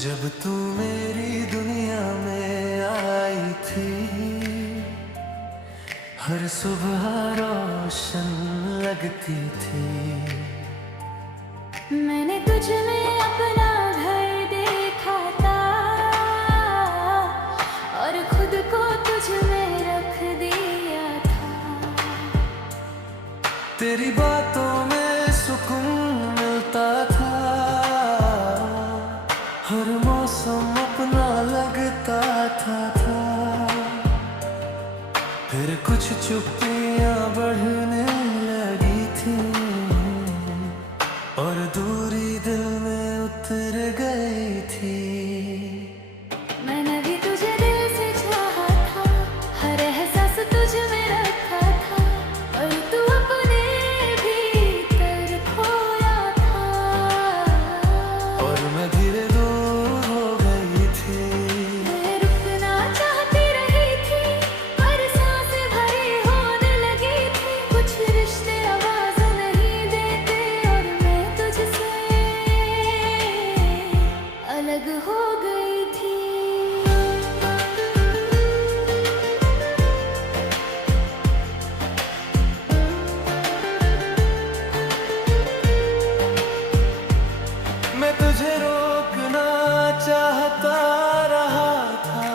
जब तू मेरी दुनिया में आई थी, हर सुबह रोशन लगती थी। मैंने तुझ में अपना घर देखा था और खुद को तुझ में रख दिया था। तेरी बातों में सुकून मिलता था, हर मौसम अपना लगता था। फिर कुछ चुप्पियां बढ़ने लगी थी और दूरी दिल में उतर गई थी। मैंने भी तुझे दिल से चाहा था, हर एहसास तुझ में रखा था, और तू अपने भीतर खोया था। और मैं धीरे दूर हो गई थी। मैं रुकना चाहती रही थी, पर सांसें भरी होने लगी थी। कुछ रिश्ते आवाज नहीं देते और मैं तुझसे अलग हो गई थी। मैं तुझे रोकना चाहता रहा था,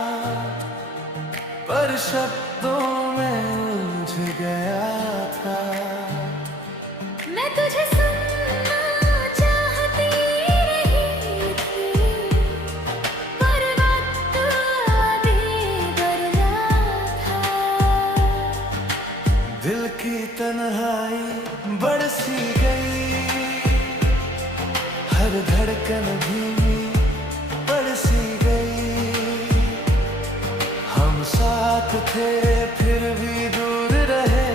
पर शब्दों में उलझ गया था। मैं तुझे सुनना चाहती रही थी, पर वक्त आगे बढ़ना था। दिल की तन्हाई बढ़ सी गई, हर धड़कन भी बढ़ सी गई। हम साथ थे फिर भी दूर रहे,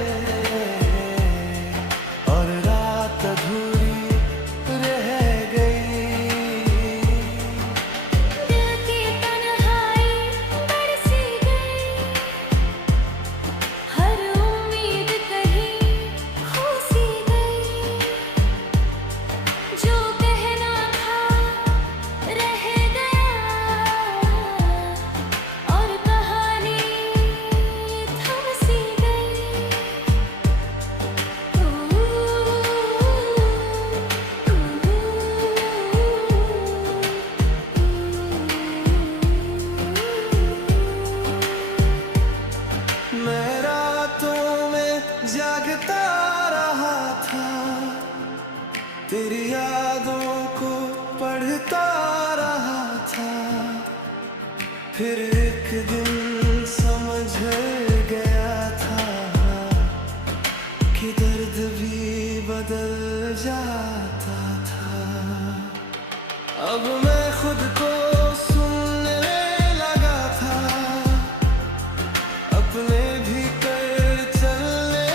और रात अधूरी रह गई। दिल की तन्हाई बढ़ सी गई, हर उम्मीद कहीं खो सी गई। जो कहना था रह गया, और कहानी थम सी गई। मैं रातों में जागता रहा था, तेरी यादों को पढ़ता रहा था। फिर एक दिन समझ गया था कि दर्द भी बदल जाता था। अब मैं खुद को सुनने लगा था, अपने भी कर चलने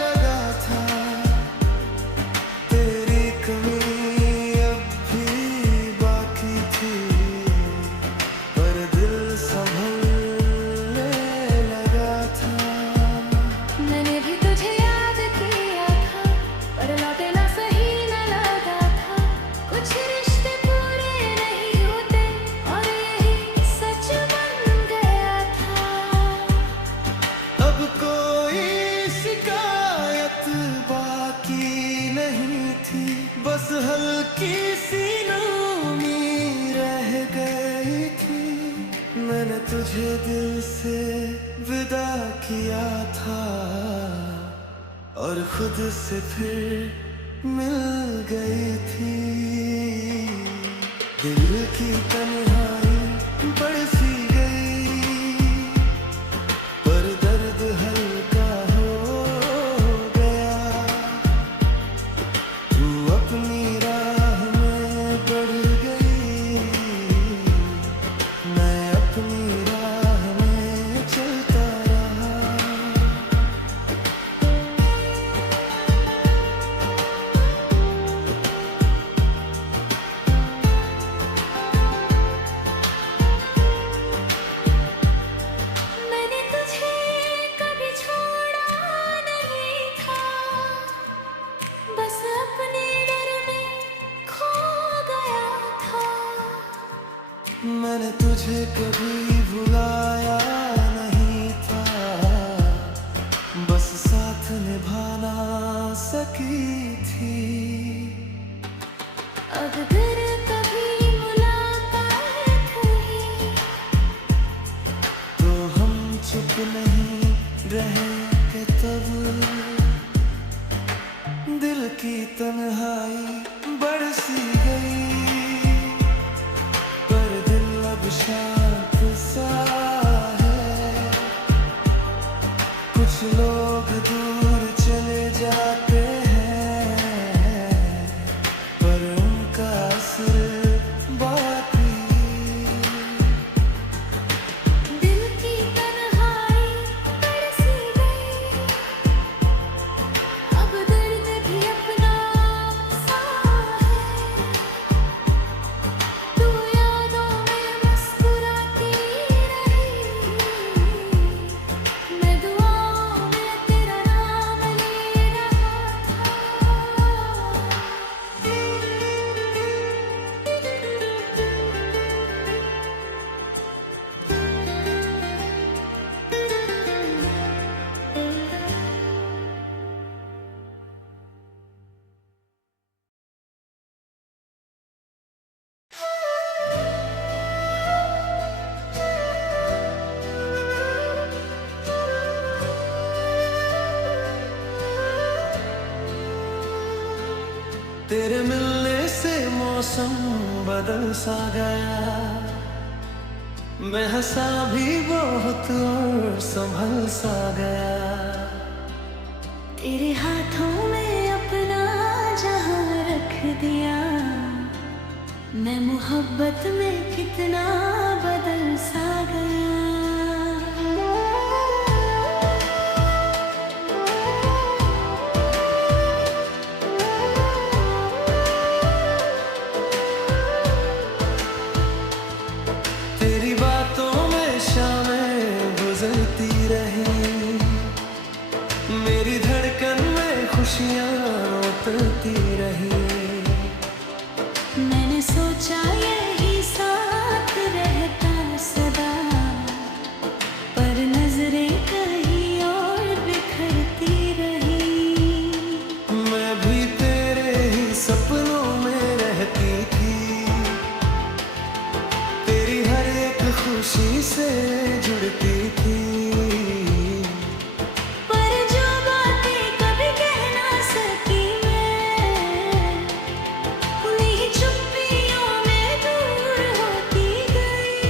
लगा था। तेरी कमी अब भी बाकी थी, पर दिल संभलने लगा था। मैंने भी तुझे याद किया था, पर लौटे ना सही न लगा था। कुछ रिश्ते पूरे नहीं होते, और यही सच बन गया था। अब कोई शिकायत बाकी नहीं थी, बस हल्की सी नामी रह गई थी। मैंने तुझे दिल से विदा किया था, और खुद से फिर मिल गई थी। दिल की तन्हाई बढ़ सी गई, पर दर्द हल्का हो गया। तू अपनी राह में बढ़ गई, मैं अपनी राह में चलता रहा। तुझे कभी भुलाया नहीं था, बस साथ निभाना सकी थी। अगर कभी मुलाकात हुई तो हम चुप नहीं रहेंगे तब, दिल की तन्हाई बढ़ सी गई, पर दिल अब शांत सा है। कुछ लोग दूर चले जाते हैं, पर उनका असर बाकी। दिल की तन्हाई बढ़ सी गई, अब दर्द भी अपना सा है। तू यादों में मुस्कुराती रही, मैं दुआओं में तेरा नाम ले रहा था। तेरे मिलने से मौसम बदल सा गया, मैं हंसा भी बहुत और संभल सा गया। तेरे हाथों में अपना जहां रख दिया, मैं मोहब्बत में कितना बदल सा गया। तेरी बातों में शामें गुजरती रही, मेरी धड़कन में खुशियाँ उतरती रही। मैंने सोचा यही साथ रहता सदा, पर नजरें कहीं और बिखरती रही। मैं भी तेरे ही सपनों में रहती थी, तेरी हर एक खुशी से जुड़ती थी। पर जो बातें कभी कह ना सकी मैं, उन्हीं चुप्पियों में दूर होती गई।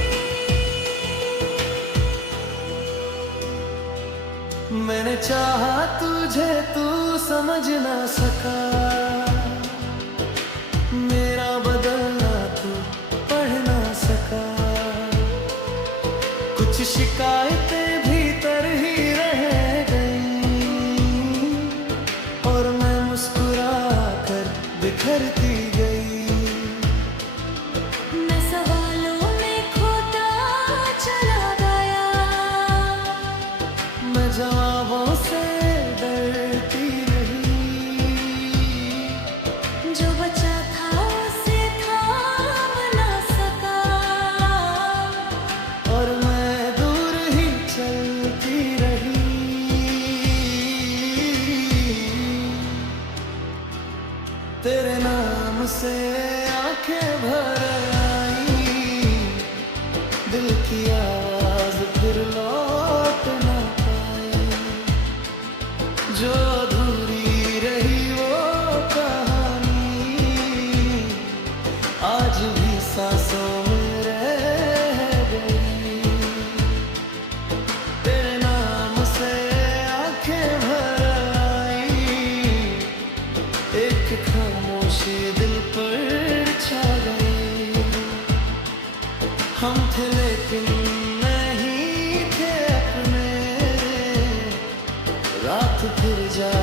मैंने चाहा तुझे तू समझ ना सका, मेरा बदलना तू पढ़ ना सका। कुछ शिकायतें भीतर ही रह गई, और मैं मुस्कुरा कर बिखरती गई। मैं सवालों में खोता चला गया, मैं जवाबों से डरती रही, जो बचा था उसे थाम ना सका। और मैं दूर ही चलती रही। तेरे नाम से आंखें भर आई, दिल की आवाज फिर लौट ना पाई। जो अधूरी रही वो कहानी, आज भी सांसों में रह गई। तेरे नाम से आंखें भर आई, एक खामोशी दिल पर छा गई। हम थे लेकिन नहीं थे अपने, रात फिर जा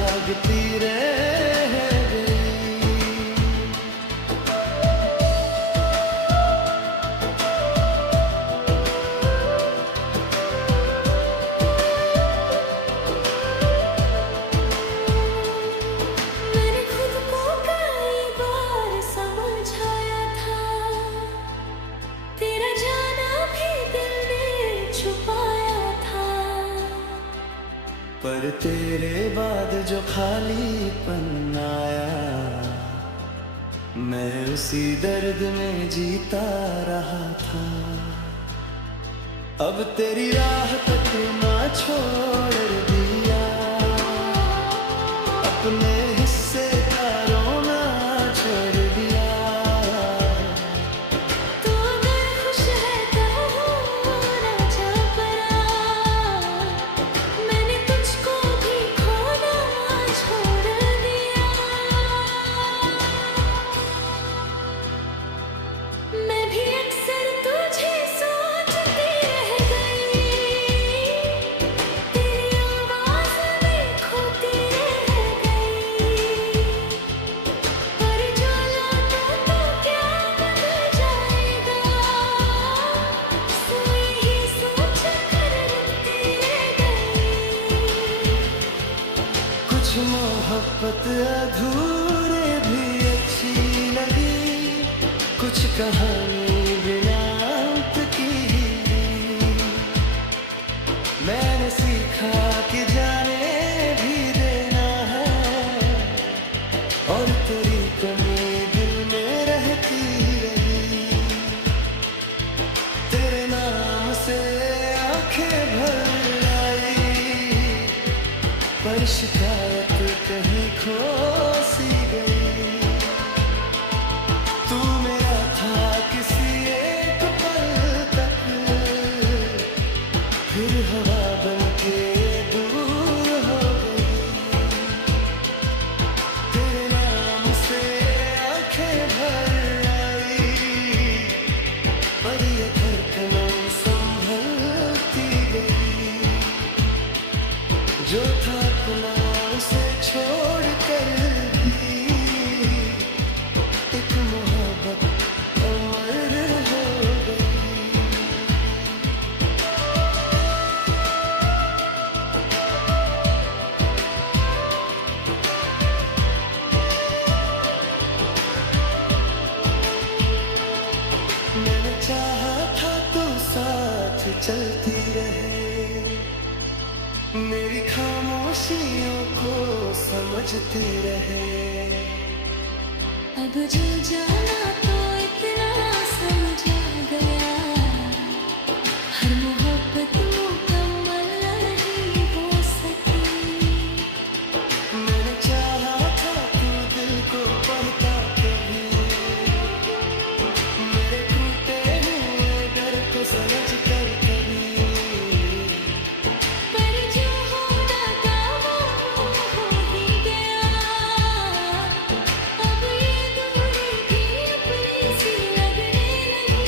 तेरे बाद जो खालीपन आया, मैं उसी दर्द में जीता रहा था। अब तेरी राह तक ना छोड़ दिया, अपने हिस्से का रोना छोड़ दिया। तू अगर खुश है तो होना जा परा, मैंने तुझको भी खोना छोड़ दिया। मैं भी अक्सर तुझे सोचती रह गई, तेरी आवाज़ में खोती रह गई। पर जो लौटा तो क्या बदल जाएगा, सोई ही सोच कर रुकती रह गई। कुछ मोहब्बत अधूरे भी अच्छी लगी, कुछ कहानी बिना अंत की ही। मैंने सीखा कि जाने भी देना है, और तेरी कमी दिल में रहती रही। तेरे नाम से आंखें भर आई, पर शिकायत कहीं खो सी गई। तू मेरा था किसी एक पल तक, फिर हवा बनके दूर हो गई। तेरे नाम से आंखें भर आई, पर ये धड़कनें संभलती गई। जो था अपना उसे छोड़ कर भी, एक मोहब्बत अमर हो गई। मैंने चाहा था तू साथ चलती रहे, मेरी खामोशियों को समझती रहे। अब जो जाना तो इतना समझा गया, हर मोहब्बत मुकम्मल नहीं हो सकी। मैंने चाहा था तू दिल को पढ़ता कभी, मेरे टूटे हुए डर को समझ कर कभी। पर जो होना था वो हो ही गया, अब ये दूरी भी अपनी सी लगने लगी।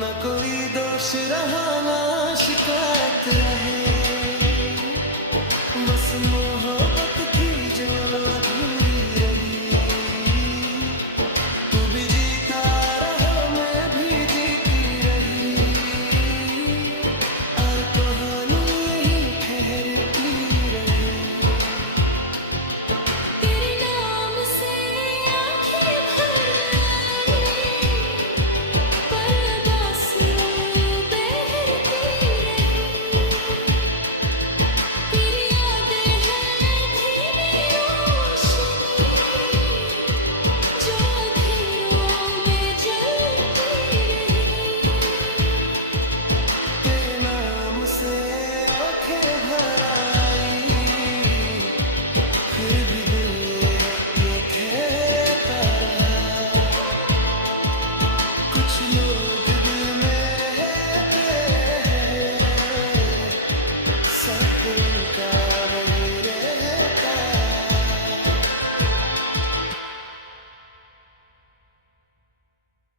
न कोई दोष रहा ना शिकायत रहे, बस